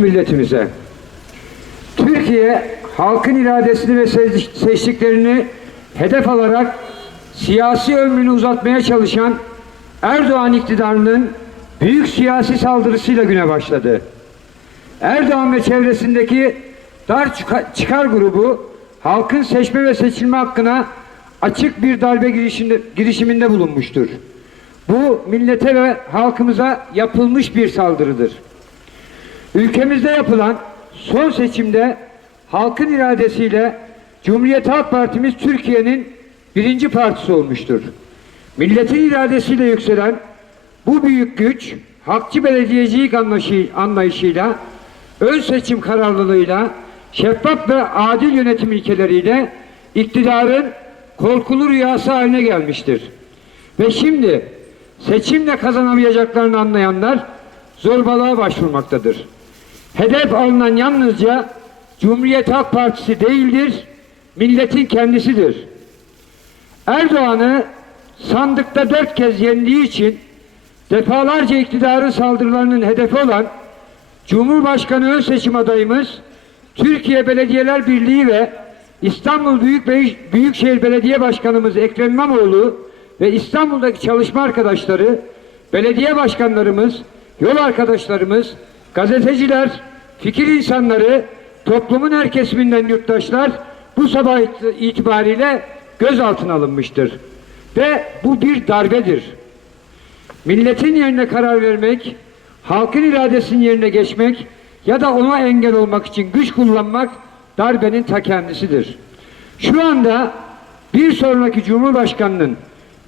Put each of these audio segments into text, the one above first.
milletimize. Türkiye halkın iradesini ve seç- seçtiklerini hedef alarak siyasi ömrünü uzatmaya çalışan Erdoğan iktidarının büyük siyasi saldırısıyla güne başladı. Erdoğan ve çevresindeki dar çıka- çıkar grubu halkın seçme ve seçilme hakkına açık bir darbe girişinde, girişiminde bulunmuştur. Bu millete ve halkımıza yapılmış bir saldırıdır. Ülkemizde yapılan son seçimde halkın iradesiyle Cumhuriyet Halk Partimiz Türkiye'nin birinci partisi olmuştur. Milletin iradesiyle yükselen bu büyük güç halkçı belediyecilik anlayışı- anlayışıyla, ön seçim kararlılığıyla, şeffaf ve adil yönetim ilkeleriyle iktidarın korkulu rüyası haline gelmiştir. Ve şimdi seçimle kazanamayacaklarını anlayanlar zorbalığa başvurmaktadır. Hedef alınan yalnızca Cumhuriyet Halk Partisi değildir, milletin kendisidir. Erdoğan'ı sandıkta dört kez yendiği için defalarca iktidarın saldırılarının hedefi olan Cumhurbaşkanı ön seçim adayımız Türkiye Belediyeler Birliği ve İstanbul Büyük Büyükşehir Belediye Başkanımız Ekrem İmamoğlu ve İstanbul'daki çalışma arkadaşları, belediye başkanlarımız, yol arkadaşlarımız, gazeteciler, fikir insanları, toplumun her kesiminden yurttaşlar bu sabah it- itibariyle gözaltına alınmıştır. Ve bu bir darbedir. Milletin yerine karar vermek, halkın iradesinin yerine geçmek ya da ona engel olmak için güç kullanmak darbenin ta kendisidir. Şu anda bir sonraki Cumhurbaşkanının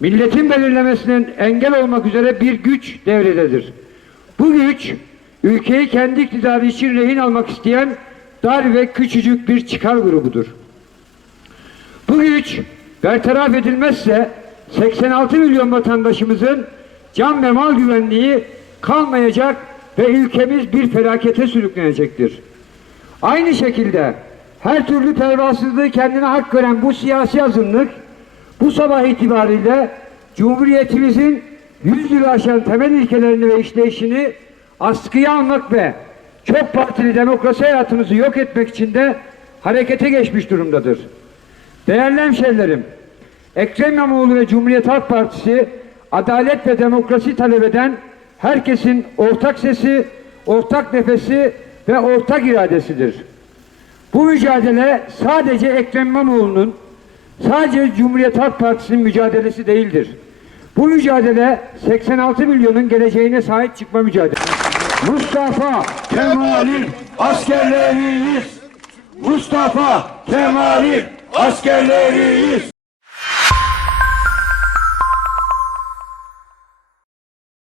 milletin belirlemesinin engel olmak üzere bir güç devrededir. Bu güç ülkeyi kendi iktidarı için rehin almak isteyen dar ve küçücük bir çıkar grubudur. Bu güç bertaraf edilmezse 86 milyon vatandaşımızın can ve mal güvenliği kalmayacak ve ülkemiz bir felakete sürüklenecektir. Aynı şekilde her türlü pervasızlığı kendine hak gören bu siyasi azınlık bu sabah itibariyle Cumhuriyetimizin 100 yılı aşan temel ilkelerini ve işleyişini askıya almak ve çok partili demokrasi hayatımızı yok etmek için de harekete geçmiş durumdadır. Değerli hemşehrilerim, Ekrem İmamoğlu ve Cumhuriyet Halk Partisi adalet ve demokrasi talep eden herkesin ortak sesi, ortak nefesi ve ortak iradesidir. Bu mücadele sadece Ekrem İmamoğlu'nun, sadece Cumhuriyet Halk Partisi'nin mücadelesi değildir. Bu mücadele 86 milyonun geleceğine sahip çıkma mücadelesi. Mustafa Kemal'in askerleriyiz. Mustafa Kemal'in askerleriyiz.